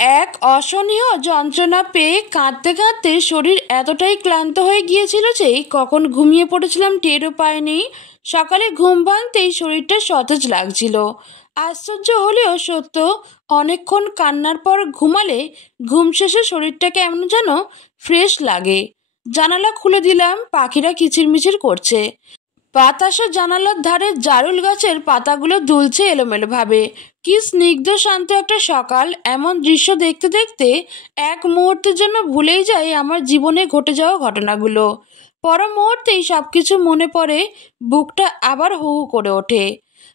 এক অসহনীয় যন্ত্রণা পেয়ে কাঁদতে কাঁদতে শরীর এতটাই ক্লান্ত হয়ে গিয়েছিল যে কখন ঘুমিয়ে পড়েছিলাম টেরও পাইনি। সকালে ঘুম ভাঙতেই শরীরটা সতেজ লাগছিল। আশ্চর্য হলেও সত্য, অনেকক্ষণ কান্নার পর ঘুমালে ঘুম শেষে শরীরটা কেমন যেন ফ্রেশ লাগে। জানালা খুলে দিলাম, পাখিরা কিচিরমিচির করছে। বাতাসে জানালার ধারে জারুল গাছের পাতাগুলো দুলছে এলোমেলোভাবে। কি স্নিগ্ধ শান্ত একটা সকাল! এমন দৃশ্য দেখতে দেখতে এক মুহূর্তের জন্য ভুলেই যাই আমার জীবনে ঘটে যাওয়া ঘটনাগুলো। পর মুহূর্তেই সবকিছু মনে পড়ে, বুকটা আবার হু হু করে ওঠে।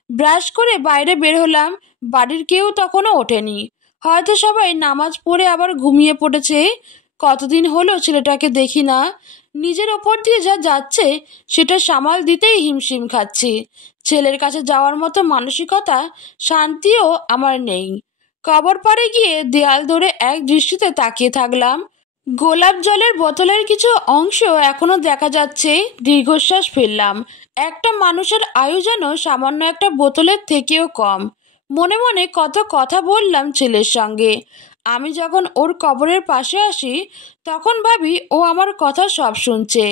ব্রাশ করে বাইরে বের হলাম, বাড়ির কেউ তখনও ওঠেনি। হয়তো সবাই নামাজ পড়ে আবার ঘুমিয়ে পড়েছে। কতদিন হলো ছেলেটাকে দেখি না। নিজের ওপর দিয়ে যা যাচ্ছে সেটা সামাল দিতেই হিমশিম খাচ্ছি। ছেলের কাছে যাওয়ার মতো মানসিকতা, শান্তিও আমার নেই। কবর পাড়ে গিয়ে দেয়াল ধরে এক দৃষ্টিতে তাকিয়ে থাকলাম। গোলাপ জলের বোতলের কিছু অংশ এখনো দেখা যাচ্ছে। দীর্ঘশ্বাস ফেললাম। একটা মানুষের আয়ু যেন সামান্য একটা বোতলের থেকেও কম। মনে মনে কত কথা বললাম ছেলের সঙ্গে। আমি যখন ওর কবরের পাশে আসি তখন ভাবি ও আমার কথা সব শুনছে।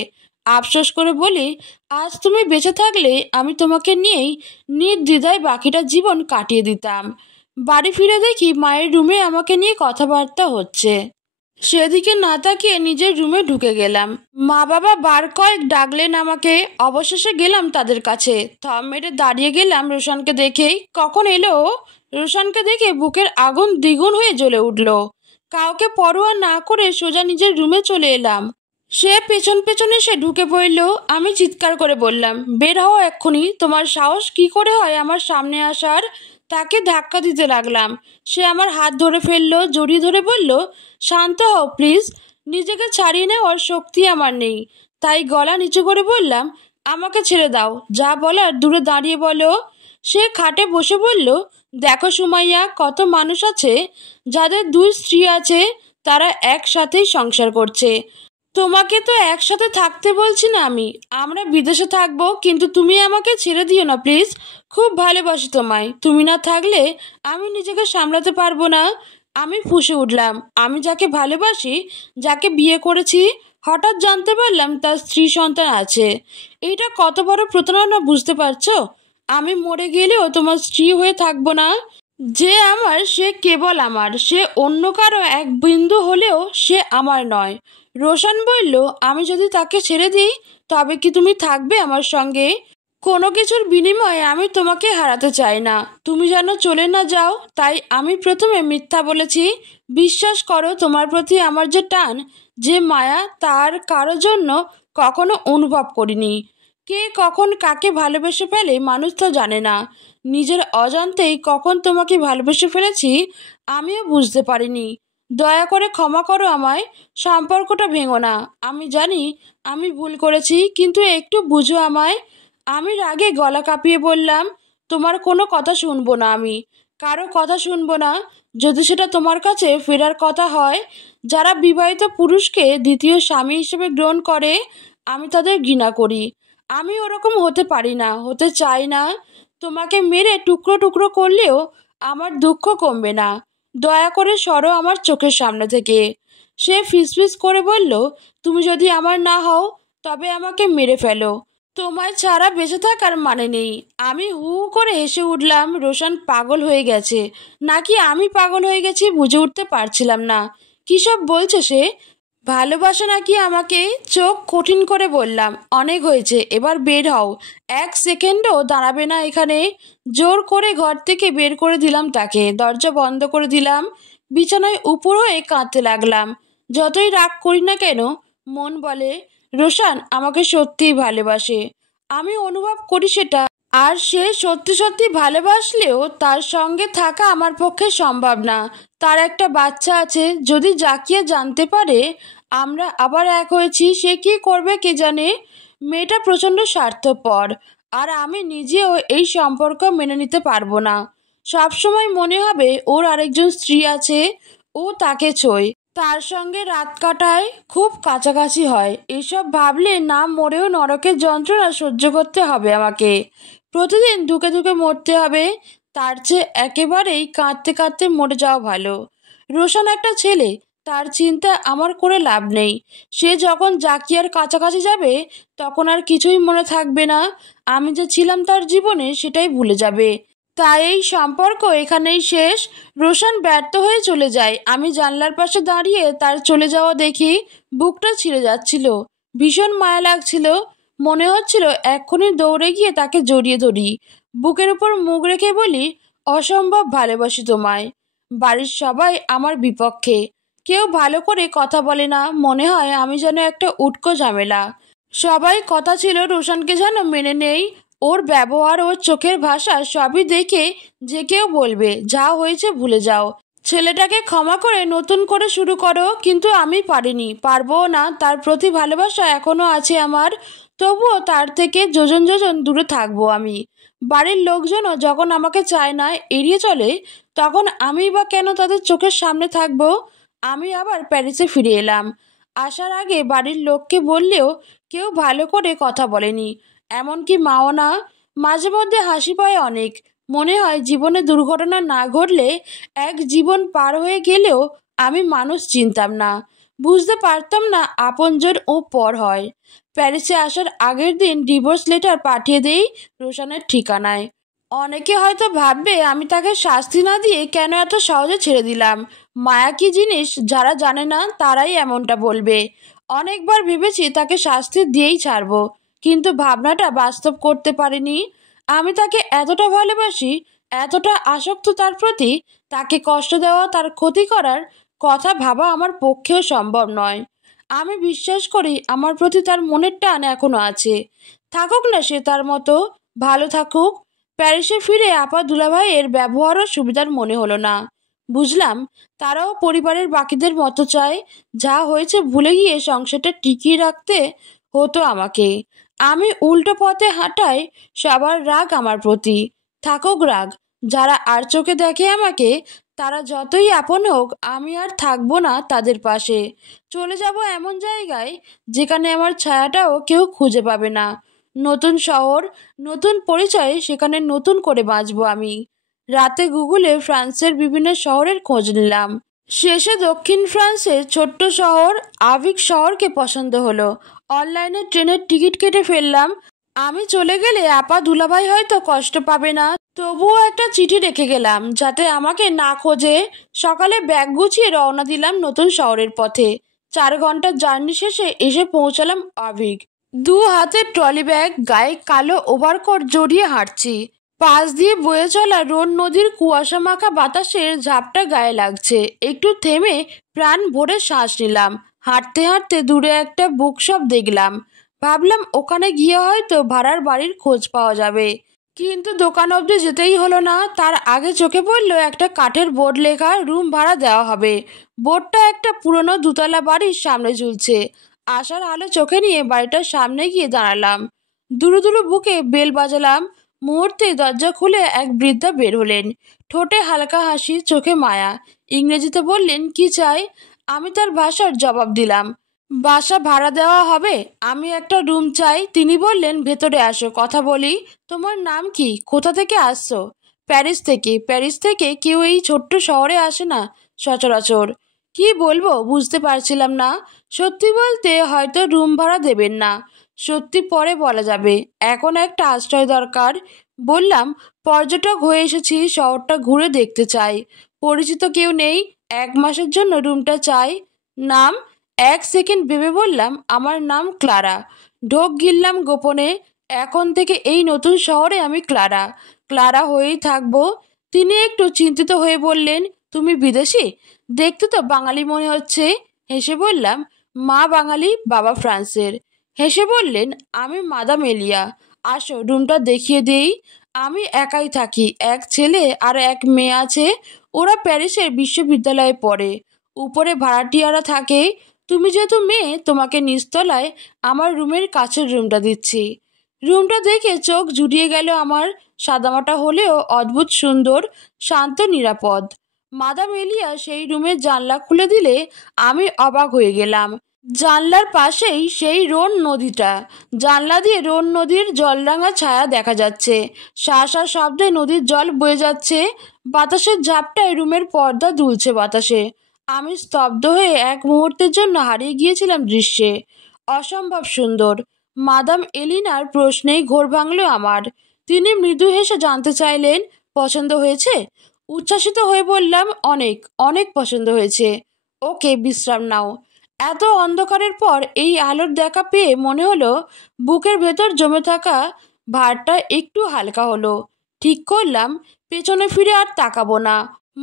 আফসোস করে বলি, আজ তুমি বেঁচে থাকলে আমি তোমাকে নিয়েই নির্দ্বিধায় বাকিটা জীবন কাটিয়ে দিতাম। বাড়ি ফিরে দেখি মায়ের রুমে আমাকে নিয়ে কথাবার্তা হচ্ছে। সেদিকে না তাকিয়ে নিজের রুমে ঢুকে গেলাম। মা বাবা বার কয়েক ডাকলেন আমাকে। অবশেষে গেলাম তাদের কাছে। থম মেরে দাঁড়িয়ে গেলাম রোশনকে দেখেই। কখন এলো ও? রোশনকে দেখে বুকের আগুন দ্বিগুণ হয়ে জ্বলে উঠল। কাউকে পরোয়া না করে সোজা নিজের রুমে চলে এলাম। সে পেছন পেছন এসে ঢুকে পড়ল। আমি চিৎকার করে বললাম, বের হও এক্ষুনি! তোমার সাহস কি করে হয় আমার সামনে আসার? তাকে ধাক্কা দিতে লাগলাম। সে আমার হাত ধরে ফেললো, জড়িয়ে ধরে বলল, শান্ত হও প্লিজ। নিজেকে ছাড়িয়ে নেওয়ার শক্তি আমার নেই। তাই গলা নিচু করে বললাম, আমাকে ছেড়ে দাও। যা বলার দূরে দাঁড়িয়ে বলো। সে খাটে বসে বলল, দেখো সুমাইয়া, কত মানুষ আছে যাদের দুই স্ত্রী আছে, তারা একসাথেই সংসার করছে। তোমাকে তো একসাথে থাকতে বলছি না আমি। আমরা বিদেশে থাকবো, কিন্তু তুমি আমাকে ছেড়ে দিও না প্লিজ। খুব ভালোবাসি তোমায়। তুমি না থাকলে আমি নিজেকে সামলাতে পারবো না। আমি ফুঁসে উঠলাম। আমি যাকে ভালোবাসি, যাকে বিয়ে করেছি, হঠাৎ জানতে পারলাম তার স্ত্রী সন্তান আছে। এইটা কত বড় প্রতারণা বুঝতে পারছো? আমি মরে গেলেও তোমার স্ত্রী হয়ে থাকবো না। যে আমার, সে কেবল আমার। সে অন্য কারো এক বিন্দু হলেও সে আমার নয়। রোশন বলল, আমি যদি তাকে ছেড়ে দিই তবে কি তুমি থাকবে আমার সঙ্গে? কোনো কিছুর বিনিময়ে আমি তোমাকে হারাতে চাই না। তুমি যেন চলে না যাও, তাই আমি প্রথমে মিথ্যা বলেছি। বিশ্বাস করো, তোমার প্রতি আমার যে টান, যে মায়া, তার কারো জন্য কখনো অনুভব করিনি। কে কখন কাকে ভালোবেসে ফেলে মানুষ তো জানে না। নিজের অজান্তেই কখন তোমাকে ভালোবেসে ফেলেছি আমিও বুঝতে পারিনি। দয়া করে ক্ষমা করো আমায়। সম্পর্কটা ভেঙো না। আমি জানি আমি ভুল করেছি, কিন্তু একটু বুঝো আমায়। আমি রাগে গলা কাঁপিয়ে বললাম, তোমার কোনো কথা শুনবো না আমি। কারো কথা শুনবো না। যদি সেটা তোমার কাছে ফেরার কথা হয়। যারা বিবাহিত পুরুষকে দ্বিতীয় স্বামী হিসেবে গ্রহণ করে, আমি তাদের ঘৃণা করি। আমি ওরকম হতে পারি না, হতে চাই না। তোমাকে মেরে টুকরো টুকরো করলেও আমার দুঃখ কমবে না। দয়া করে সরো আমার চোখের সামনে থেকে। সে ফিসফিস করে বলল, তুমি যদি আমার না হও তবে আমাকে মেরে ফেলো। তোমায় ছাড়া বেঁচে থাকার মানে নেই। আমি হু হু করে হেসে উঠলাম। রোশন পাগল হয়ে গেছে নাকি আমি পাগল হয়ে গেছি বুঝে উঠতে পারছিলাম না। কী সব বলছে সে? ভালোবাসা নাকি আমাকে? চোখ কঠিন করে বললাম, অনেক হয়েছে, এবার বের হও। এক সেকেন্ডও দাঁড়াবে না এখানে। জোর করে ঘর থেকে বের করে দিলাম তাকে। দরজা বন্ধ করে দিলাম। বিছানায় উপর হয়ে কাঁদতে লাগলাম। যতই রাগ করি না কেন, মন বলে রোশন আমাকে সত্যিই ভালোবাসে। আমি অনুভব করি সেটা। আর সে সত্যি সত্যি ভালোবাসলেও তার সঙ্গে থাকা আমার পক্ষে সম্ভব না। তার একটা বাচ্চা আছে। যদি জাকিয়া জানতে পারে আমরা আবার এক হয়েছি, সে কি করবে কে জানে। মেয়েটা প্রচণ্ড স্বার্থপর। আর আমি নিজেও এই সম্পর্ক মেনে নিতে পারবো না। সবসময় মনে হবে ওর আরেকজন স্ত্রী আছে, ও তাকে ছোঁয়, তার সঙ্গে রাত কাটায়, খুব কাছাকাছি হয়। এসব ভাবলে না মরেও নরকের যন্ত্রণা সহ্য করতে হবে আমাকে। প্রতিদিন ধুকে ধুকে মরতে হবে। তার চেয়ে একেবারেই কাঁদতে কাঁদতে মরে যাওয়া ভালো। রোশন একটা ছেলে, তার চিন্তা আমার করে লাভ নেই। সে যখন জাকিয়ার কাছাকাছি যাবে তখন আর কিছুই মনে থাকবে না। আমি যে ছিলাম তার জীবনে সেটাই ভুলে যাবে। তাই এই সম্পর্ক এখানেই শেষ। রোশন ব্যর্থ হয়ে চলে যায়। আমি জানলার পাশে দাঁড়িয়ে তার চলে যাওয়া দেখি বুকটা ছিঁড়ে যাচ্ছিল। ভীষণ মায়া লাগছিল। মনে হচ্ছিল এক্ষুনি দৌড়ে গিয়ে তাকে জড়িয়ে ধরি, বুকের উপর মুখ রেখে বলি, অসম্ভব ভালোবাসি তোমায়। বাড়ির সবাই আমার বিপক্ষে, কেউ ভালো করে কথা বলে না। মনে হয় আমি যেন একটা উটকো ঝামেলা। সবাই কথা ছিল রোশনকে যেন মেনে নেই। ওর ব্যবহার, ওর চোখের ভাষা সবই দেখে যে কেউ বলবে যা হয়েছে ভুলে যাও, ছেলেটাকে ক্ষমা করে নতুন করে শুরু করো। কিন্তু আমি পারিনি, পারবো না। তার প্রতি ভালোবাসা এখনো আছে আমার, তবুও তার থেকে যোজন যোজন দূরে থাকবো আমি। বাড়ির লোকজনও যখন আমাকে চায় না, এড়িয়ে চলে, তখন আমি বা কেন তাদের চোখের সামনে থাকবো? আমি আবার প্যারিসে ফিরে এলাম। আসার আগে বাড়ির লোককে বললেও কেউ ভালো করে কথা বলেনি, এমনকি মাও না। মাঝে মধ্যে হাসি পায় অনেক। মনে হয় জীবনে দুর্ঘটনা না ঘটলে, এক জীবন পার হয়ে গেলেও আমি মানুষ চিনতাম না, বুঝতে পারতাম না আপনজন ও পর হয়। প্যারিসে আসার আগের দিন ডিভোর্স লেটার পাঠিয়ে দেই রোশনের ঠিকানায়। অনেকে হয়তো ভাববে আমি তাকে শাস্তি না দিয়ে কেন এত সহজে ছেড়ে দিলাম। মায়া কি জিনিস যারা জানে না তারাই এমনটা বলবে। অনেকবার ভেবেছি তাকে শাস্তি দিয়েই ছাড়বো, কিন্তু ভাবনাটা বাস্তব করতে পারিনি। আমি তাকে এতটা ভালোবাসি, এতটা আসক্ত তার প্রতি, তাকে কষ্ট দেওয়া, তার ক্ষতি করার কথা ভাবা আমার পক্ষেও সম্ভব নয়। আমি বিশ্বাস করি আমার প্রতি তার মনের টান এখনো আছে। থাকুক না সে তার মতো, ভালো থাকুক। প্যারিসে ফিরে আপা দুলাভাইয়ের ব্যবহারও সুবিধার মনে হলো না। বুঝলাম তারাও পরিবারের বাকিদের মতো চায়। যা হয়েছে ভুলে গিয়ে সংসারটা টিকিয়ে রাখতে হতো আমাকে। আমি উল্টো পথে হাঁটায় সবার রাগ আমার প্রতি। থাকুক রাগ, যারা আর চোখে দেখে আমাকে, তারা যতই আপন হোক, আমি আর থাকবো না তাদের পাশে। চলে যাব এমন জায়গায় যেখানে আমার ছায়াটাও কেউ খুঁজে পাবে না। নতুন শহর, নতুন পরিচয়, সেখানে নতুন করে বাঁচবো আমি। রাতে গুগলে ফ্রান্সের বিভিন্ন শহরের খোঁজ নিলাম। শেষে দক্ষিণ ফ্রান্সের ছোট্ট শহর আভিক শহরকে পছন্দ হলো। অনলাইনে ট্রেনের টিকিট কেটে ফেললাম। আমি চলে গেলে আপা দুলাভাই হয়তো কষ্ট পাবে না, তবুও একটা চিঠি রেখে গেলাম যাতে আমাকে না খোঁজে। সকালে ব্যাগ গুছিয়ে রওনা দিলাম নতুন শহরের পথে। 4 ঘন্টার জার্নি শেষে এসে পৌঁছালাম আভিক। দু হাতে ট্রলি ব্যাগ, গায়ে কালো ওভারকোট জড়িয়ে হাঁটছি। পাশ দিয়ে বয়ে চলা রোন নদীর কুয়াশা মাখা বাতাসের ঝাপটা গায়ে লাগছে। একটু থেমে প্রাণ ভরে শ্বাস নিলাম। হাঁটতে হাঁটতে দূরে একটা বুক শপ দেখলাম। ভাবলাম ওখানে গিয়ে হয়তো ভাড়ার বাড়ির খোঁজ পাওয়া যাবে। কিন্তু দোকান অবধি যেতেই হলো না। তার আগে চোখে পড়লো একটা কাঠের বোর্ড লেখা রুম ভাড়া দেওয়া হবে। বোর্ডটা একটা পুরনো দুতলা বাড়ির সামনে ঝুলছে। আশার আলো চোখে নিয়ে বাড়িটার সামনে গিয়ে দাঁড়ালাম। দুরু দুরু বুকে বেল বাজালাম। মুহূর্তে দরজা খুলে এক বৃদ্ধা বের হলেন। ঠোঁটে হালকা হাসি, চোখে মায়া। ইংরেজিতে বললেন, কি চাই? আমি তার ভাষার জবাব দিলাম, বাসা ভাড়া দেওয়া হবে, আমি একটা রুম চাই। তিনি বললেন, ভেতরে আসো, কথা বলি। তোমার নাম কি? কোথা থেকে আসছো? প্যারিস থেকে। প্যারিস থেকে কেউ এই ছোট্ট শহরে আসে না সচরাচর। কি বলবো বুঝতে পারছিলাম না। সত্যি বলতে হয়তো রুম ভাড়া দেবেন না, সত্যি পরে বলা যাবে। এখন একটা আশ্রয় দরকার। বললাম, পর্যটক হয়ে এসেছি, শহরটা ঘুরে দেখতে চাই। পরিচিত কেউ নেই, 1 মাসের জন্য রুমটা চাই। নাম? 1 সেকেন্ড ভেবে বললাম, আমার নাম ক্লারা। ঢোক গিললাম গোপনে। এখন থেকে এই নতুন শহরে আমি ক্লারা, ক্লারা হয়েই থাকবো। তিনি একটু চিন্তিত হয়ে বললেন, তুমি বিদেশি? দেখতে তো বাঙালি মনে হচ্ছে। হেসে বললাম, মা বাঙালি, বাবা ফ্রান্সের। হেসে বললেন, আমি মাদাম এলিয়া। আসো রুমটা দেখিয়ে দেই। আমি একাই থাকি, এক ছেলে আর এক মেয়ে আছে। ওরা প্যারিসের বিশ্ববিদ্যালয়ে পড়ে। উপরে ভাড়াটিয়ারা থাকে। তুমি যেহেতু মেয়ে, তোমাকে নিচতলায় আমার রুমের কাছের রুমটা দিচ্ছি। রুমটা দেখে চোখ জুড়িয়ে গেল আমার। সাদামাটা হলেও অদ্ভুত সুন্দর, শান্ত, নিরাপদ। মাদাম এলিয়া সেই রুমের জানলা খুলে দিলে আমি অবাক হয়ে গেলাম। জানলার পাশেই সেই রোন নদীটা। জানলা দিয়ে রোন নদীর জলরাঙা ছায়া দেখা যাচ্ছে। শাঁ শব্দে নদীর জল বয়ে যাচ্ছে। বাতাসের ঝাপটায় রুমের পর্দা দুলছে বাতাসে। আমি স্তব্ধ হয়ে এক মুহূর্তের জন্য হারিয়ে গিয়েছিলাম দৃশ্যে। অসম্ভব সুন্দর। মাদাম এলিনার প্রশ্নেই ঘোর ভাঙল আমার। তিনি মৃদু হেসে জানতে চাইলেন, পছন্দ হয়েছে? উচ্ছ্বাসিত হয়ে বললাম, অনেক অনেক পছন্দ হয়েছে। ওকে, বিশ্রাম নাও। এত অন্ধকারের পর এই আলোর দেখা পেয়ে মনে হলো বুকের ভেতর জমে থাকা ভারটা একটু হালকা হলো। ঠিক করলাম পেছনে ফিরে আর তাকাবো না।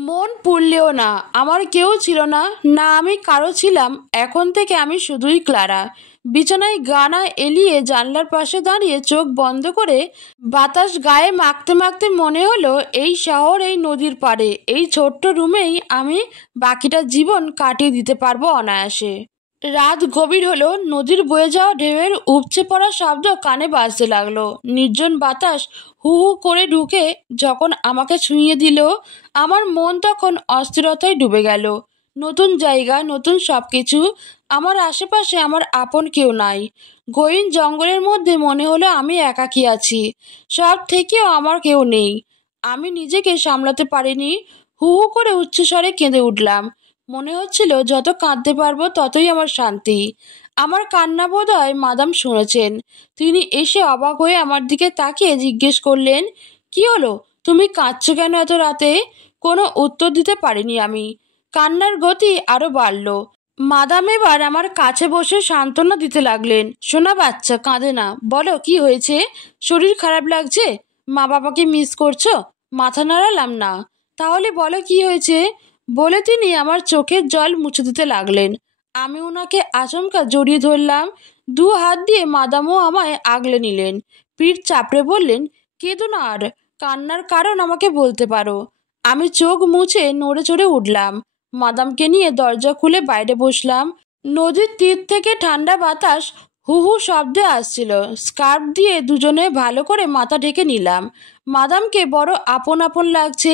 মন পুড়লেও না। আমার কেউ ছিল না, না আমি কারো ছিলাম। এখন থেকে আমি শুধুই ক্লারা। বিছানায় গানা এলিয়ে জানলার পাশে দাঁড়িয়ে চোখ বন্ধ করে বাতাস গায়ে মাখতে মাখতে মনে হলো এই শহর, এই নদীর পাড়ে, এই ছোট্ট রুমেই আমি বাকিটা জীবন কাটিয়ে দিতে পারবো অনায়াসে। রাত গভীর হলো। নদীর বয়ে যাওয়া ঢেউয়ের উপচে পড়া শব্দ কানে বাজতে লাগলো। নির্জন বাতাস হু হু করে ঢুকে যখন আমাকে ছুঁয়ে দিল, আমার মন তখন অস্থিরতায় ডুবে গেল। নতুন জায়গা, নতুন সব কিছু। আমার আশেপাশে আমার আপন কেউ নাই। গহীন জঙ্গলের মধ্যে মনে হলো আমি একাকী আছি। সব থেকেও আমার কেউ নেই। আমি নিজেকে সামলাতে পারিনি। হু হু করে উচ্চস্বরে কেঁদে উঠলাম। মনে হচ্ছিল যত কাঁদতে পারবো ততই আমার শান্তি। আমার কান্না বোধহয় মাদাম শুনেছেন। তিনি এসে অবাক হয়ে আমার দিকে তাকিয়ে জিজ্ঞেস করলেন, কি হলো, তুমি কাঁদছো কেন এত রাতে? কোনো উত্তর দিতে পারিনি আমি। কান্নার গতি আরো বাড়ল। মাদাম এবার আমার কাছে বসে সান্ত্বনা দিতে লাগলেন। শোনা বাচ্চা, কাঁদে না। বলো কি হয়েছে? শরীর খারাপ লাগছে? মা বাবাকে মিস করছো? মাথা নাড়ালাম না। তাহলে বলো কি হয়েছে? বলে তিনি আমার চোখের জল মুছে দিতে লাগলেন। আমি ওনাকে আচমকা জড়িয়ে ধরলাম। দু হাত দিয়ে মাদামও আমায় আগলে নিলেন। পিঠ চাপড়ে বললেন, কেঁদো না আর। কান্নার কারণ আমাকে বলতে পারো। আমি চোখ মুছে নড়ে চড়ে উঠলাম। মাদামকে নিয়ে দরজা খুলে বাইরে বসলাম। নদীর তীর থেকে ঠান্ডা বাতাস হু হু শব্দে আসছিল। স্কার্ফ দিয়ে দুজনে ভালো করে মাথা ঢেকে নিলাম। মাদামকে বড় আপন আপন লাগছে।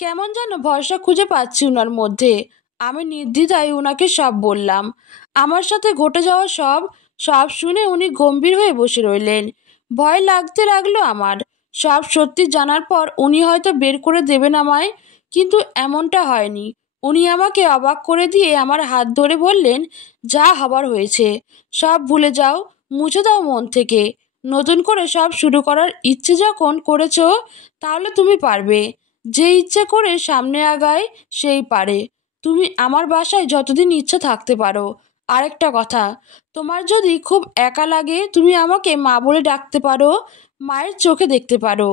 কেমন যেন ভরসা খুঁজে পাচ্ছি ওনার মধ্যে। আমি নির্দ্বিধায় ওনাকে সব বললাম। আমার সাথে ঘটে যাওয়া সব সব শুনে উনি গম্ভীর হয়ে বসে রইলেন। ভয় লাগতে লাগলো আমার। সব সত্যি জানার পর উনি হয়তো বের করে দেবেন আমায়, কিন্তু এমনটা হয়নি। উনি আমাকে অবাক করে দিয়ে আমার হাত ধরে বললেন, যা হবার হয়েছে। সব ভুলে যাও, মুছে দাও মন থেকে। নতুন করে সব শুরু করার ইচ্ছে যখন করেছো, তাহলে তুমি পারবে। যে ইচ্ছে করে সামনে আগায় সেই পারে। তুমি আমার বাসায় যতদিন ইচ্ছা থাকতে পারো। আরেকটা কথা, তোমার যদি খুব একা লাগে তুমি আমাকে মা বলে ডাকতে পারো, মায়ের চোখে দেখতে পারো।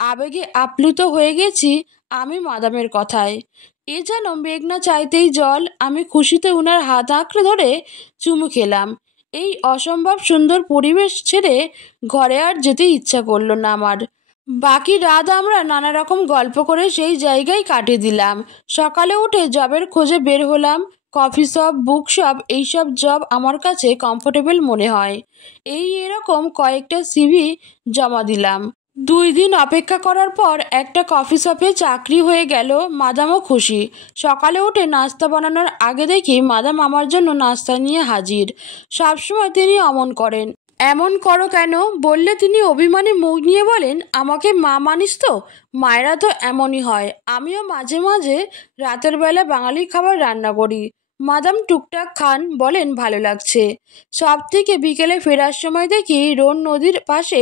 আবেগে আপ্লুত হয়ে গেছি আমি মাদামের কথায়। এ যেন মেঘনা চাইতেই জল। আমি খুশিতে উনার হাত আঁকড়ে ধরে চুমু খেলাম। এই অসম্ভব সুন্দর পরিবেশ ছেড়ে ঘরে আর যেতে ইচ্ছা করলো না আমার। বাকি রাত আমরা নানা রকম গল্প করে সেই জায়গায় কাটিয়ে দিলাম। সকালে উঠে জবের খোঁজে বের হলাম। কফি শপ, বুক শপ, এইসব জব আমার কাছে কমফোর্টেবল মনে হয়। এরকম কয়েকটা সিভি জমা দিলাম। 2 দিন অপেক্ষা করার পর একটা কফি শপে চাকরি হয়ে গেল। মাদামও খুশি। সকালে উঠে নাস্তা বানানোর আগে দেখি মাদাম আমার জন্য নাস্তা নিয়ে হাজির। সবসময় তিনি অমন করেন। এমন করো কেন বললে তিনি অভিমানী মুখ নিয়ে বলেন, আমাকে মা মানিস তো? মায়েরা তো এমনই হয়। আমিও মাঝে মাঝে রাতের বেলা বাঙালি খাবার রান্না করি। মাদাম টুকটাক খান, বলেন ভালো লাগছে। সব থেকে বিকেলে ফেরার সময় দেখি রোন নদীর পাশে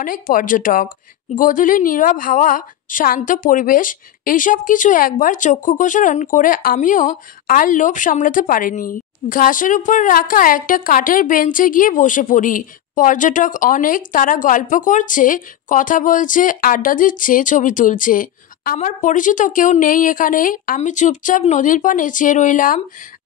অনেক পর্যটক। গোধূলি নীরব হাওয়া, শান্ত পরিবেশ, এইসব কিছু একবার চক্ষু গোচরণ করে আমিও আর লোভ সামলাতে পারিনি। ঘাসের উপর রাখা একটা কাঠের বেঞ্চে গিয়ে বসে পড়ি। পর্যটক অনেক। তারা গল্প করছে, কথা বলছে, আড্ডা দিচ্ছে, ছবি তুলছে। আমার পরিচিত কেউ নেই এখানে। আমি চুপচাপ নদীর পানে চেয়ে রইলাম।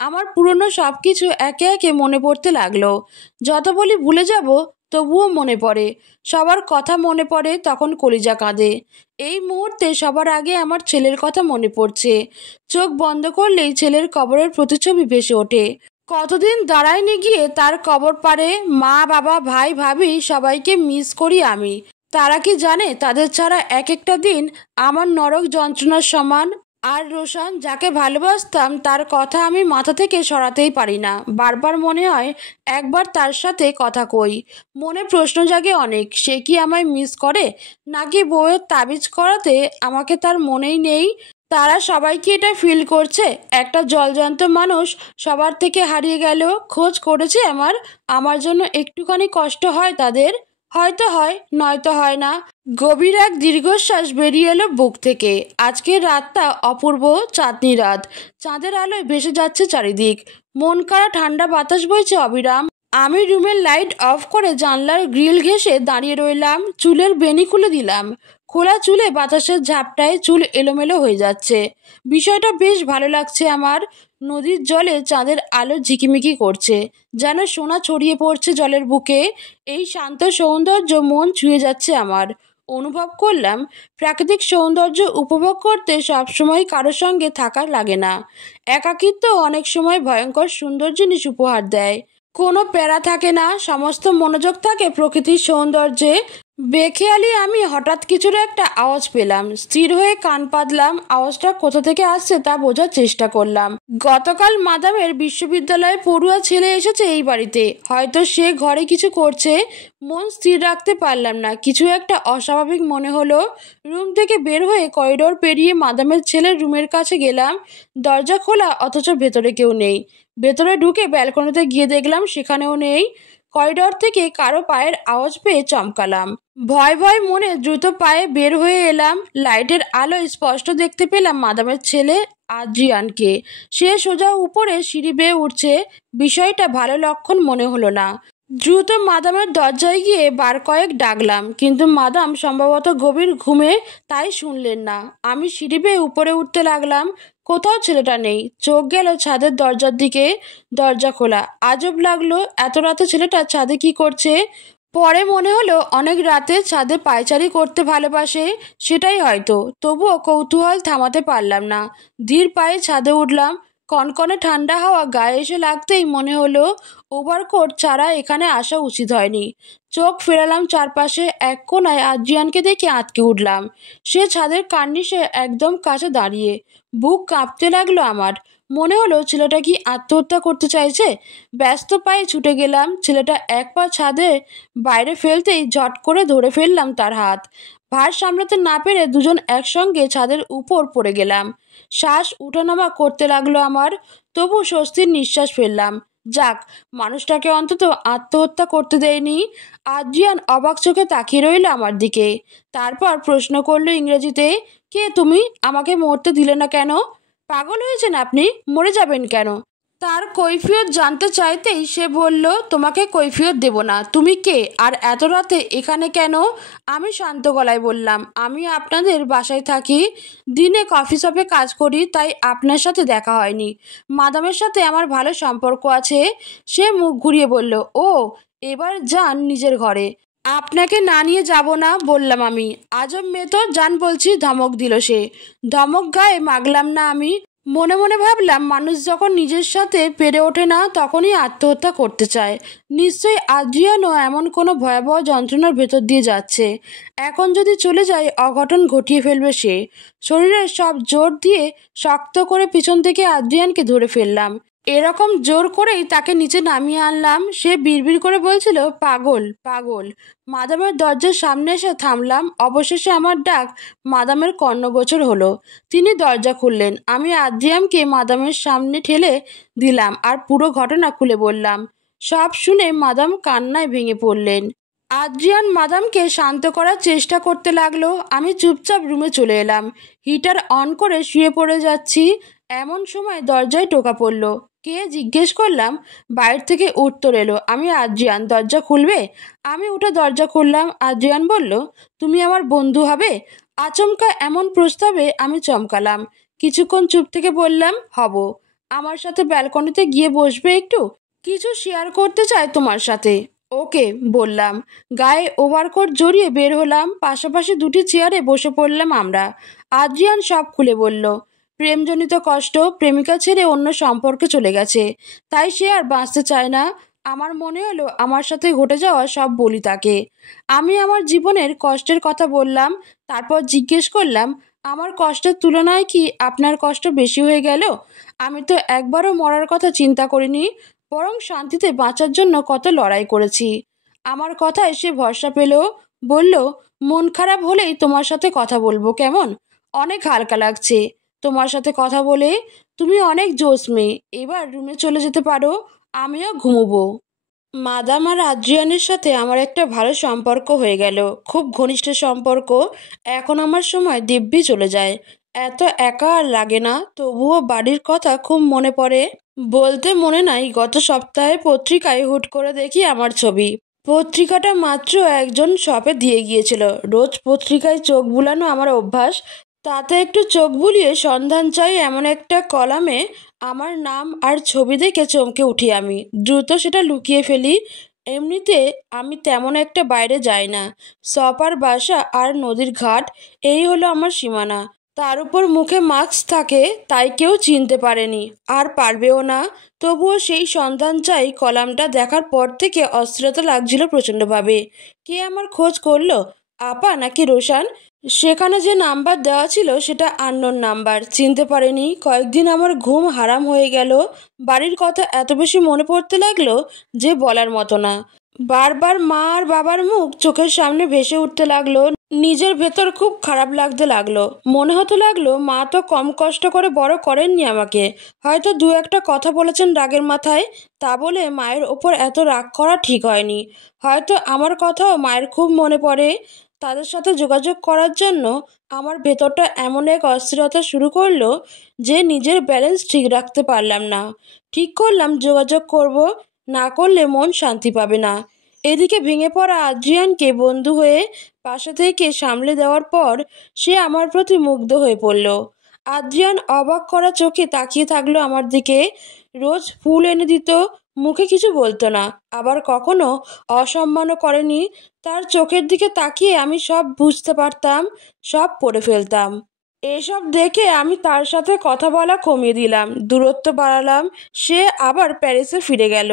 আমার পুরনো সব কিছু একে একে মনে পড়তে লাগলো। যত বলি ভুলে যাব, তবুও মনে পড়ে। সবার কথা মনে পড়ে, তখন কলিজা কাঁদে। এই মুহূর্তে সবার আগে আমার ছেলের কথা মনে পড়ছে। চোখ বন্ধ করলেই ছেলের কবরের প্রতিচ্ছবি ভেসে ওঠে। কতদিন দাঁড়ায়নি গিয়ে তার কবর পাড়ে। মা, বাবা, ভাই, ভাবি সবাইকে মিস করি আমি। তারা কি জানে তাদের ছাড়া এক একটা দিন আমার নরক যন্ত্রণার সমান। আর রোশান যাকে ভালোবাসতাম তার কথা আমি মাথা থেকে সরাতেই পারি না। বারবার মনে হয় একবার তার সাথে কথা কই। মনে প্রশ্ন জাগে অনেক, সে কি আমায় মিস করে, নাকি বউয়ের তাবিজ করাতে আমাকে তার মনেই নেই। তারা সবাই কি এটা ফিল করছে? একটা জলজ্যান্ত মানুষ সবার থেকে হারিয়ে গেল। খোঁজ করেছে আমার জন্য একটুখানি কষ্ট হয় তাদের? হয়তো হয়, নয়তো হয় না। গভীর এক দীর্ঘশ্বাস বেরিয়ে এলো বুক থেকে। আজকের রাতটা অপূর্ব, চাঁদনি রাত। চাঁদের আলোয় ভেসে যাচ্ছে চারিদিক। মন কাড়া ঠান্ডা বাতাস বইছে অবিরাম। আমি রুমের লাইট অফ করে জানলার গ্রিল ঘেঁষে দাঁড়িয়ে রইলাম। চুলের বেনি খুলে দিলাম। খোলা চুলে বাতাসের ঝাপটায় চুল এলোমেলো হয়ে যাচ্ছে। বিষয়টা বেশ ভালো লাগছে আমার। নদীর জলে চাঁদের আলো ঝিকিমিকি করছে, যেন সোনা ছড়িয়ে পড়ছে জলের বুকে। এই শান্ত সৌন্দর্য মন ছুঁয়ে যাচ্ছে আমার। অনুভব করলাম প্রাকৃতিক সৌন্দর্য উপভোগ করতে সবসময় কারো সঙ্গে থাকা লাগে না। একাকিত্ব অনেক সময় ভয়ঙ্কর সুন্দর জিনিস উপহার দেয়। কোনো প্যারা থাকে না, সমস্ত মনোযোগ থাকে প্রকৃতির সৌন্দর্যে। বেখেয়ালি আমি হঠাৎ কিছুর একটা আওয়াজ পেলাম। স্থির হয়ে কান পাতলাম। আওয়াজটা কোথা থেকে আসছে তা বোঝার চেষ্টা করলাম। গতকাল মাদামের বিশ্ববিদ্যালয়ে পড়ুয়া ছেলে এসেছে এই বাড়িতে। হয়তো সে ঘরে কিছু করছে। মন স্থির রাখতে পারলাম না, কিছু একটা অস্বাভাবিক মনে হলো। রুম থেকে বের হয়ে করিডোর পেরিয়ে মাদামের ছেলের রুমের কাছে গেলাম। দরজা খোলা, অথচ ভেতরে কেউ নেই। ভেতরে ঢুকে ব্যালকনিতে গিয়ে দেখলাম সেখানেও নেই। করিডোর থেকে কারো পায়ের আওয়াজ পেয়ে চমকালাম। ভয় ভয় মনে দ্রুত পায়ে বের হয়ে এলাম। লাইটের আলোয় স্পষ্ট দেখতে পেলাম মাদামের ছেলে আদ্রিয়ানকে। সে সোজা উপরে সিঁড়ি বেয়ে উঠছে। বিষয়টা ভালো লক্ষণ মনে হলো না। দ্রুত মাদামের দরজায় গিয়ে বার কয়েক ডাকলাম, কিন্তু মাদাম সম্ভবত গভীর ঘুমে, তাই শুনলেন না। আমি সিঁড়ি বেয়ে উপরে উঠতে লাগলাম। কোথাও ছেলেটা নেই। চোখ গেল ছাদের দরজার দিকে। দরজা খোলা। আজব লাগলো, এত রাতে ছেলেটা ছাদে কি করছে? পরে মনে হলো অনেক রাতে ছাদে পায়চারি করতে ভালোবাসে, সেটাই হয়তো। তবুও কৌতূহল থামাতে পারলাম না। ধীর পায়ে ছাদে উঠলাম। কনকনে ঠান্ডা হাওয়া গায়ে এসে লাগতেই মনে হলো ওভারকোট ছাড়া এখানে আসা উচিত হয়নি। চোখ ফেরালাম চারপাশে। এক কোনায় আদ্রিয়ানকে দেখে আঁতকে উঠলাম। সে ছাদের কার্নিশে একদম কাছে দাঁড়িয়ে। বুক কাঁপতে লাগলো আমার। মনে হলো ছেলেটা কি আত্মহত্যা করতে চাইছে। ব্যস্ত পায়ে ছুটে গেলাম। ছেলেটা এক পা ছাদে বাইরে ফেলতেই ঝট করে ধরে ফেললাম তার হাত। ভার সামলাতে না পেরে দুজন একসঙ্গে ছাদের উপর পড়ে গেলাম। শ্বাস উঠানামা করতে লাগলো আমার। তবু স্বস্তির নিঃশ্বাস ফেললাম। যাক, মানুষটাকে অন্তত আত্মহত্যা করতে দেয়নি। আদ্রিয়ান অবাক চোখে তাকিয়ে রইল আমার দিকে। তারপর প্রশ্ন করলো ইংরেজিতে, কে তুমি? আমাকে মরতে দিলে না কেন? পাগল হয়েছেন আপনি? মরে যাবেন কেন? তার কৈফিয়ত জানতে চাইতেই সে বলল, তোমাকে কৈফিয়ত দেব না। তুমি কে, আর এত রাতে এখানে কেন? আমি শান্ত গলায় বললাম, আমি আপনাদের বাসায় থাকি। দিনে কফি শপে কাজ করি, তাই আপনার সাথে দেখা হয়নি। মাদামের সাথে আমার ভালো সম্পর্ক আছে। সে মুখ ঘুরিয়ে বলল, ও, এবার যান নিজের ঘরে। আপনাকে না নিয়ে যাব না, বললাম আমি। আজব মেয়ে তো, যান বলছি, ধমক দিল সে। ধমক গায়ে মাগলাম না আমি। মনে মনে ভাবলাম, মানুষ যখন নিজের সাথে পেরে ওঠে না তখনই আত্মহত্যা করতে চায়। নিশ্চয়ই আদ্রিয়ানও এমন কোনো ভয়াবহ যন্ত্রণার ভেতর দিয়ে যাচ্ছে। এখন যদি চলে যায় অঘটন ঘটিয়ে ফেলবে সে। শরীরের সব জোর দিয়ে শক্ত করে পিছন থেকে আদ্রিয়ানকে ধরে ফেললাম। এরকম জোর করেই তাকে নিচে নামিয়ে আনলাম। সে বিড়বিড় করে বলছিল, পাগল পাগল। মাদামের দরজার সামনে এসে থামলাম। অবশেষে আমার ডাক মাদামের কর্ণগোচর হলো। তিনি দরজা খুললেন। আমি আদ্রিয়ানকে মাদামের সামনে ঠেলে দিলাম আর পুরো ঘটনা খুলে বললাম। সব শুনে মাদাম কান্নায় ভেঙে পড়লেন। আদ্রিয়ান মাদামকে শান্ত করার চেষ্টা করতে লাগলো। আমি চুপচাপ রুমে চলে এলাম। হিটার অন করে শুয়ে পড়ে যাচ্ছি। এমন সময় দরজায় টোকা পড়ল। কে, জিজ্ঞেস করলাম। বাইরে থেকে উত্তর এলো, আমি আদ্রিয়ান, দরজা খুলবে? আমি উঠে দরজা খুললাম। আদ্রিয়ান বলল, তুমি আমার বন্ধু হবে? আচমকা এমন প্রস্তাবে আমি চমকালাম। কিছুক্ষণ চুপ থেকে বললাম, হব। আমার সাথে ব্যালকনিতে গিয়ে বসবে একটু? কিছু শেয়ার করতে চাই তোমার সাথে। ওকে, বললাম। গায়ে ওভারকোট জড়িয়ে বের হলাম। পাশাপাশি দুটি চেয়ারে বসে পড়লাম আমরা। আদ্রিয়ান সব খুলে বলল। প্রেমজনিত কষ্ট, প্রেমিকা ছেড়ে অন্য সম্পর্কে চলে গেছে, তাই সে আর বাঁচতে চায় না। আমার মনে হলো আমার সাথে ঘটে যাওয়া সব বলি তাকে। আমি আমার জীবনের কষ্টের কথা বললাম। তারপর জিজ্ঞেস করলাম, আমার কষ্টের তুলনায় কি আপনার কষ্ট বেশি হয়ে গেল? আমি তো একবারও মরার কথা চিন্তা করিনি, বরং শান্তিতে বাঁচার জন্য কত লড়াই করেছি। আমার কথায় সে ভরসা পেল, বলল, মন খারাপ হলেই তোমার সাথে কথা বলবো, কেমন? অনেক হালকা লাগছে তোমার সাথে কথা বলে। তুমি অনেক জোশ মেয়ে, এবার রুমে চলে যেতে পারো, আমিও ঘুমোবো। মাদাম আর আদ্রিয়ানের সাথে আমার একটা ভালো সম্পর্ক হয়ে গেল, খুব ঘনিষ্ঠ সম্পর্ক। এখন আমার সময় দিব্যি চলে যায়, এত একা আর লাগে না। তবুও বাড়ির কথা খুব মনে পড়ে। বলতে মনে নাই, গত সপ্তাহে পত্রিকায় হুট করে দেখি আমার ছবি। পত্রিকাটা মাত্র একজন শপে দিয়ে গিয়েছিল। রোজ পত্রিকায় চোখ বুলানো আমার অভ্যাস, তাতে একটু চোখ বুলিয়ে সন্ধান চাই এমন একটা কলামে আমার নাম আর ছবি দেখে চমকে উঠি। আমি দ্রুত সেটা লুকিয়ে ফেলি। এমনিতে আমি তেমন একটা বাইরে যাই না। শপ আর বাসা আর নদীর ঘাট, এই হলো আমার সীমানা। তার উপর মুখে মাস্ক থাকে, তাই কেউ চিনতে পারেনি, আর পারবেও না। তবুও সেই সন্ধান চাই কলামটা দেখার পর থেকে অস্থিরতা লাগছিল প্রচণ্ডভাবে। কে আমার খোঁজ করলো, আপা নাকি রোশান? সেখানে যে নাম্বার দেওয়া ছিল সেটা আননোন নাম্বার, চিনতে পারিনি। কয়েকদিন আমার ঘুম হারাম হয়ে গেল। বাড়ির কথা এত বেশি মনে পড়তে লাগলো যে বলার মতো না। বারবার মা আর বাবার মুখ চোখের সামনে ভেসে উঠতে লাগলো। নিজের ভেতর খুব খারাপ লাগতে লাগলো। মনে হতে লাগলো মা তো কম কষ্ট করে বড় করেননি আমাকে। হয়তো দু একটা কথা বলেছেন রাগের মাথায়, তা বলে মায়ের ওপর এত রাগ করা ঠিক হয়নি। হয়তো আমার কথাও মায়ের খুব মনে পড়ে। তাদের সাথে যোগাযোগ করার জন্য আমার ভেতরটা এমন এক অস্থিরতা শুরু করলো যে নিজের ব্যালেন্স ঠিক রাখতে পারলাম না। ঠিক করলাম যোগাযোগ করব, না করলে মন শান্তি পাবে না। এদিকে ভেঙে পড়া আদ্রিয়ানকে বন্ধু হয়ে পাশে থেকে সামলে দেওয়ার পর সে আমার প্রতি মুগ্ধ হয়ে পড়ল। আদ্রিয়ান অবাক করা চোখে তাকিয়ে থাকলো আমার দিকে। রোজ ফুল এনে দিত, মুখে কিছু বলতো না, আবার কখনো অসম্মানও করেনি। তার চোখের দিকে তাকিয়ে আমি সব বুঝতে পারতাম, সব পড়ে ফেলতাম। এসব দেখে আমি তার সাথে কথা বলা কমিয়ে দিলাম, দূরত্ব বাড়ালাম। সে আবার প্যারিসে ফিরে গেল।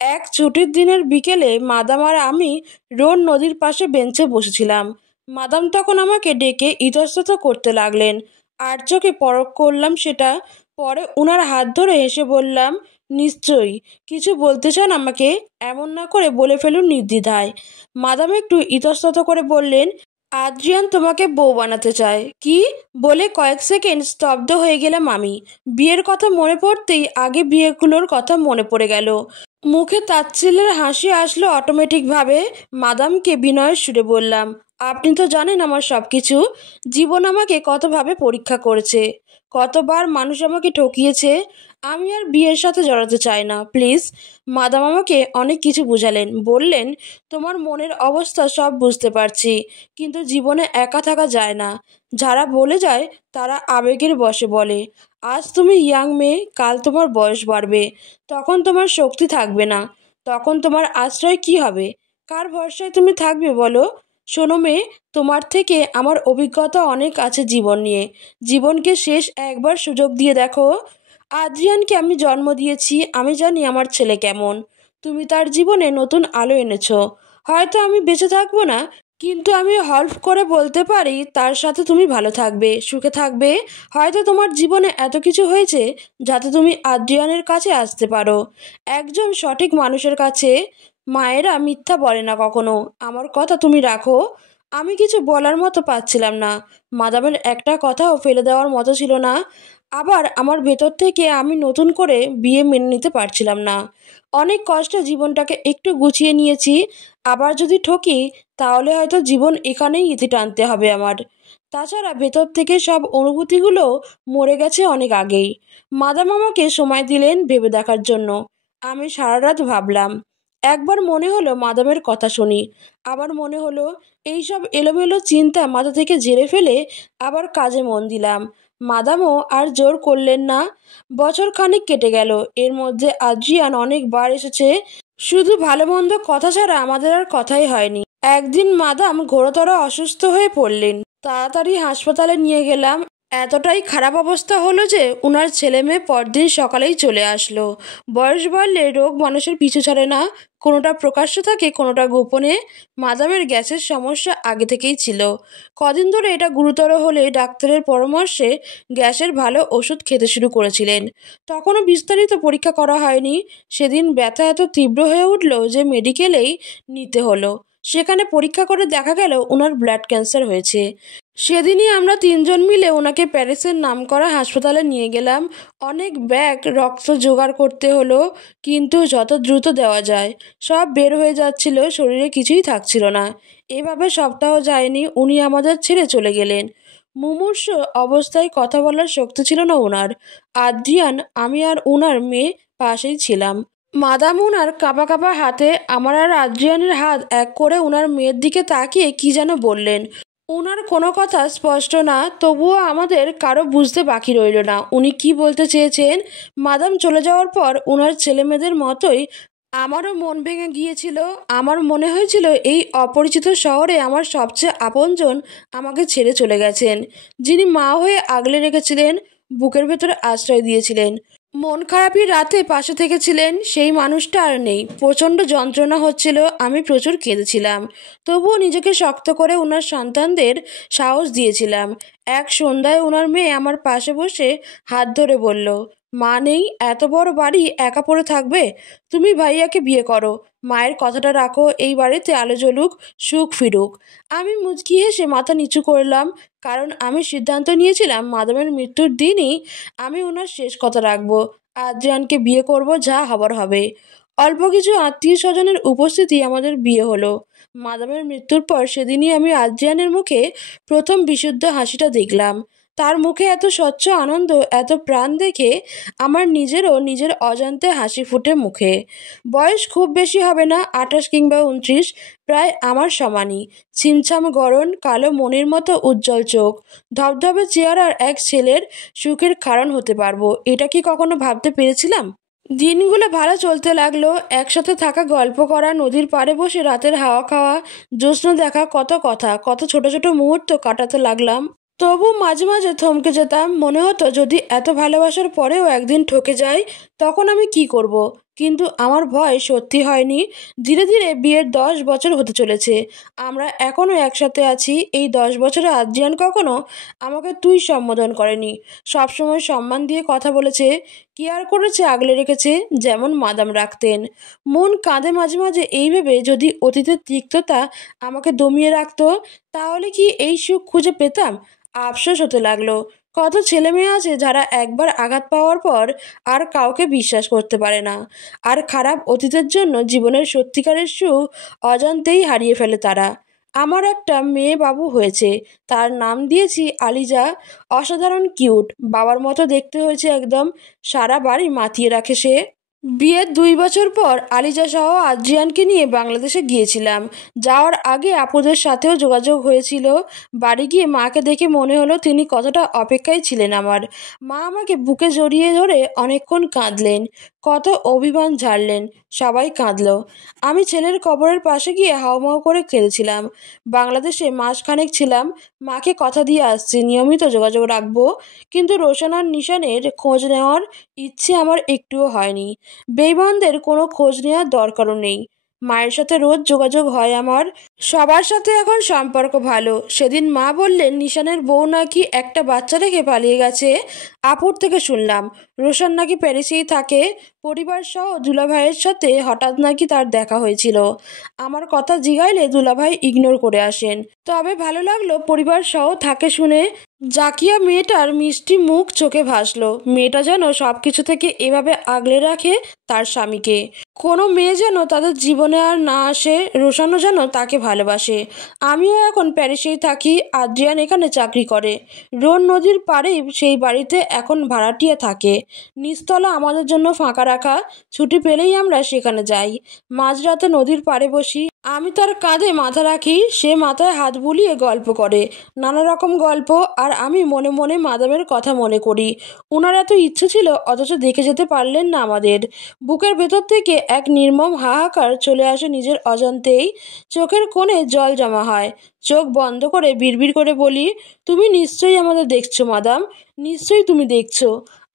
এক ছুটির দিনের বিকেলে মাদাম আর আমি রোন নদীর পাশে বেঞ্চে বসেছিলাম। মাদাম তখন আমাকে ডেকে ইতস্তত করতে লাগলেন, আর চোখে পরখ করলাম সেটা। পরে উনার হাত ধরে হেসে বললাম, নিশ্চয়ই কিছু বলতে চান আমাকে? এমন না করে বলে ফেলুন নির্দ্বিধায়। মাদাম একটু ইতস্তত করে বললেন, আদ্রিয়ান তোমাকে বউ বানাতে চায়। কি? বলে কয়েক সেকেন্ড স্তব্ধ হয়ে গেলাম আমি। বিয়ের কথা মনে পড়তেই আগে বিয়েগুলোর কথা মনে পড়ে গেল। মুখে তাচ্ছিল্যের হাসি আসলো অটোমেটিকভাবে। মাদামকে বিনয়ের সুরে বললাম, আপনি তো জানেন আমার সব কিছু। জীবন আমাকে কতভাবে পরীক্ষা করেছে, কতবার মানুষ আমাকে ঠকিয়েছে। আমি আর বিয়ের সাথে জড়াতে চাই না, প্লিজ। মাদাম আমাকে অনেক কিছু বুঝালেন, বললেন, তোমার মনের অবস্থা সব বুঝতে পারছি, কিন্তু জীবনে একা থাকা যায় না। যারা বলে যায় তারা আবেগের বশে বলে। আজ তুমি ইয়াং মেয়ে, কাল তোমার বয়স বাড়বে, তখন তোমার শক্তি থাকবে না। তখন তোমার আশ্রয় কি হবে? কার ভরসায় তুমি থাকবে বলো? শোনো মেয়ে, তোমার থেকে আমার অভিজ্ঞতা অনেক আছে জীবন নিয়ে। জীবনকে শেষ একবার সুযোগ দিয়ে দেখো। আদ্রিয়ানকে আমি জন্ম দিয়েছি, আমি জানি আমার ছেলে কেমন। তুমি তার জীবনে নতুন আলো এনেছো। হয়তো আমি বেঁচে থাকবো না, কিন্তু আমি হেল্প করে বলতে পারি তার সাথে তুমি ভালো থাকবে, সুখে থাকবে। হয়তো তোমার জীবনে এত কিছু হয়েছে যাতে তুমি আদ্রিয়ানের কাছে আসতে পারো, একজন সঠিক মানুষের কাছে। মায়েরা মিথ্যা বলে না কখনো। আমার কথা তুমি রাখো। আমি কিছু বলার মতো পাচ্ছিলাম না। মাদামের একটা কথাও ফেলে দেওয়ার মতো ছিল না। আবার আমার ভেতর থেকে আমি নতুন করে বিয়ে মেনে নিতে পারছিলাম না। অনেক কষ্টে জীবনটাকে একটু গুছিয়ে নিয়েছি। আবার যদি ঠকি, তাহলে হয়তো জীবন এখানেই ইতি টানতে হবে আমার। তাছাড়া ভেতর থেকে সব অনুভূতিগুলো মরে গেছে অনেক আগেই। মাদাম আমাকে সময় দিলেন ভেবে দেখার জন্য। আমি সারা রাত ভাবলাম। একবার মনে হলো মাদামের কথা শুনি, আবার মনে হলো এইসব এলোমেলো চিন্তা মাথা থেকে ঝেড়ে ফেলে আবার কাজে মন দিলাম। মাদামও আর জোর করলেন না। বছর খানেক কেটে গেল। এর মধ্যে আদ্রিয়ান অনেকবার এসেছে, শুধু ভালো মন্দ কথা ছাড়া আমাদের আর কথাই হয়নি। একদিন মাদাম ঘোরতর অসুস্থ হয়ে পড়লেন। তাড়াতাড়ি হাসপাতালে নিয়ে গেলাম। এতটাই খারাপ অবস্থা হলো যে উনার ছেলে মেয়ে পরদিন সকালেই চলে আসলো। বয়স বাড়লে রোগ মানুষের পিছু ছাড়ে না, কোনোটা প্রকাশ্য থাকে কোনোটা গোপনে। মাদামের গ্যাসের সমস্যা আগে থেকেই ছিল। কদিন ধরে এটা গুরুতর হলে ডাক্তারের পরামর্শে গ্যাসের ভালো ওষুধ খেতে শুরু করেছিলেন। তখনও বিস্তারিত পরীক্ষা করা হয়নি। সেদিন ব্যথা এত তীব্র হয়ে উঠল যে মেডিকেলেই নিতে হলো। সেখানে পরীক্ষা করে দেখা গেল ওনার ব্লাড ক্যান্সার হয়েছে। সেদিনই আমরা তিনজন মিলে ওনাকে প্যারিসের নামকরা হাসপাতালে নিয়ে গেলাম। অনেক ব্যাগ রক্ত জোগাড় করতে হলো, কিন্তু যত দ্রুত দেওয়া যায় সব বের হয়ে যাচ্ছিল, শরীরে কিছুই থাকছিল না। এভাবে সপ্তাহ যায়নি, উনি আমাদের ছেড়ে চলে গেলেন। মুমূর্ষ অবস্থায় কথা বলার শক্তি ছিল না ওনার। আদ্রিয়ান, আমি আর ওনার মেয়ে পাশেই ছিলাম। মাদাম উনার কাঁপা কাঁপা হাতে আমার আর আদ্রিয়ানের হাত এক করে উনার মেয়ের দিকে তাকিয়ে কি যেন বললেন। উনার কোনো কথা স্পষ্ট না, তবুও আমাদের কারো বুঝতে বাকি রইল না উনি কি বলতে চেয়েছেন। মাদাম চলে যাওয়ার পর উনার ছেলেমেয়েদের মতোই আমারও মন ভেঙে গিয়েছিল। আমার মনে হয়েছিল এই অপরিচিত শহরে আমার সবচেয়ে আপনজন আমাকে ছেড়ে চলে গেছেন, যিনি মা হয়ে আগলে রেখেছিলেন, বুকের ভেতরে আশ্রয় দিয়েছিলেন, মন খারাপই রাতে পাশে থেকেছিলেন, সেই মানুষটা আর নেই। প্রচণ্ড যন্ত্রণা হচ্ছিল, আমি প্রচুর কেঁদেছিলাম। তবুও নিজেকে শক্ত করে ওনার সন্তানদের সাহস দিয়েছিলাম। এক সন্ধ্যায় ওনার মেয়ে আমার পাশে বসে হাত ধরে বলল, মা নেই, এত বড় বাড়ি একা পড়ে থাকবে, তুমি ভাইয়াকে বিয়ে করো, মায়ের কথাটা রাখো, এই বাড়িতে আলো জ্বলুক, সুখ ফিরুক। আমি মুচকি হেসে মাথা নিচু করলাম, কারণ আমি সিদ্ধান্ত নিয়েছিলাম মাদামের মৃত্যুর দিনই আমি ওনার শেষ কথা রাখবো। আদ্রিয়ানকে বিয়ে করব, যা হবার হবে। অল্প কিছু আত্মীয় স্বজনের উপস্থিতি আমাদের বিয়ে হলো। মাদামের মৃত্যুর পর সেদিনই আমি আদ্রিয়ানের মুখে প্রথম বিশুদ্ধ হাসিটা দেখলাম। তার মুখে এত স্বচ্ছ আনন্দ, এত প্রাণ দেখে আমার নিজেরও নিজের অজান্তে হাসি ফুটে মুখে। বয়স খুব বেশি হবে না, 28 কিংবা 29, প্রায় আমার সমানই। ছিমছাম গড়ন, কালো মনির মতো উজ্জ্বল চোখ, ধবধবে চেহারার এক ছেলের সুখের কারণ হতে পারবো, এটা কি কখনো ভাবতে পেরেছিলাম? দিনগুলো ভালো চলতে লাগলো। একসাথে থাকা, গল্প করা, নদীর পাড়ে বসে রাতের হাওয়া খাওয়া, জ্যোৎস্না দেখা, কত কথা, কত ছোট ছোট মুহূর্ত কাটাতে লাগলাম। তবু মাঝে মাঝে থমকে যেতাম, মনে হতো যদি এত ভালোবাসার পরেও একদিন ঠকে যাই, তখন আমি কি করব। কিন্তু আমার ভয় সত্যি হয়নি। ধীরে ধীরে বিয়ের 10 বছর হতে চলেছে, আমরা এখনও একসাথে আছি। এই 10 বছরে আদ্রিয়ান কখনো আমাকে তুই সম্বোধন করেনি, সবসময় সম্মান দিয়ে কথা বলেছে, কেয়ার করেছে, আগলে রেখেছে, যেমন মাদাম রাখতেন। মন কাঁদে মাঝে মাঝে এই ভেবে, যদি অতীতের তিক্ততা আমাকে দমিয়ে রাখতো, তাহলে কি এই সুখ খুঁজে পেতাম? আফসোস হতে লাগলো। কত ছেলে মেয়ে আছে যারা একবার আঘাত পাওয়ার পর আর কাউকে বিশ্বাস করতে পারে না, আর খারাপ অতীতের জন্য জীবনের সত্যিকারের সুখ অজান্তেই হারিয়ে ফেলে তারা। আমার একটা মেয়ে বাবু হয়েছে, তার নাম দিয়েছি আলিজা। অসাধারণ কিউট, বাবার মতো দেখতে হয়েছে একদম, সারা বাড়ি মাতিয়ে রাখে সে। বিয়ের 2 বছর পর আলিজা সহ আদ্রিয়ানকে নিয়ে বাংলাদেশে গিয়েছিলাম। যাওয়ার আগে আপুদের সাথেও যোগাযোগ হয়েছিল। বাড়ি গিয়ে মাকে দেখে মনে হলো তিনি কতটা অপেক্ষায় ছিলেন আমার। মা আমাকে বুকে জড়িয়ে ধরে অনেকক্ষণ কাঁদলেন, কত অভিমান ঝাড়লেন, সবাই কাঁদলো। আমি ছেলের কবরের পাশে গিয়ে হাউমাউ করে কেঁদেছিলাম। বাংলাদেশে মাসখানেক ছিলাম, মাকে কথা দিয়ে আসছি নিয়মিত যোগাযোগ রাখবো, কিন্তু রোশন আর নিশানের খোঁজ নেওয়ার ইচ্ছে আমার একটুও হয়নি। বেঈমানদের কোনো খোঁজ নেওয়ার দরকারও নেই। মায়ের সাথে রোজ যোগাযোগ হয় আমার, সবার সাথে এখন সম্পর্ক ভালো। সেদিন মা বললেন নিশানের বউ নাকি একটা বাচ্চা রেখে পালিয়ে গেছে। আপুর থেকে শুনলাম রোশন নাকি প্যারিসেই থাকে, পরিবার সহ দুলাভাইয়ের সাথে হঠাৎ নাকি তার দেখা হয়েছিল। আমার কথা জিগাইলে দুলাভাই ইগনোর করে আসেন। তবে ভালো লাগলো পরিবার সহ থাকে শুনে। জাকিয়া মেয়েটার মিষ্টি মুখ চোখে ভাসলো। মেয়েটা যেন সবকিছু থেকে এভাবে আগলে রাখে তার স্বামীকে। কোনো মেয়ে যেন তাদের জীবনে আর না আসে, রোশানও যেন তাকে ভালোবাসে। আমিও এখন প্যারিসেই থাকি, আদ্রিয়ান এখানে চাকরি করে। রোন নদীর পাড়েই সেই বাড়িতে এখন ভাড়াটিয়া থাকে। নিচতলা আমাদের জন্য ফাঁকা রাখা, ছুটি পেলেই আমরা সেখানে যাই। মাঝরাতে নদীর পাড়ে বসি, আমি তার কাঁধে মাথা রাখি, সে মাথায় হাত বুলিয়ে গল্প করে, নানা রকম গল্প। আর আমি মনে মনে মাদামের কথা মনে করি। ওনার এত ইচ্ছে ছিল, অথচ দেখে যেতে পারলেন না আমাদের। বুকের ভেতর থেকে এক নির্মম হাহাকার চলে আসে নিজের অজান্তেই। চোখের কোণে জল জমা হয়। চোখ বন্ধ করে বিড়বিড় করে বলি, তুমি নিশ্চয়ই আমাদের দেখছো মাদাম, নিশ্চয়ই তুমি দেখছো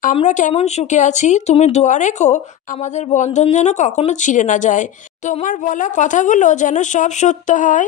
আমরা কেমন সুখে আছি। তুমি দোয়া রেখো আমাদের বন্ধন যেন কখনো ছিঁড়ে না যায়। তোমার বলা কথাগুলো যেন সব সত্য হয়।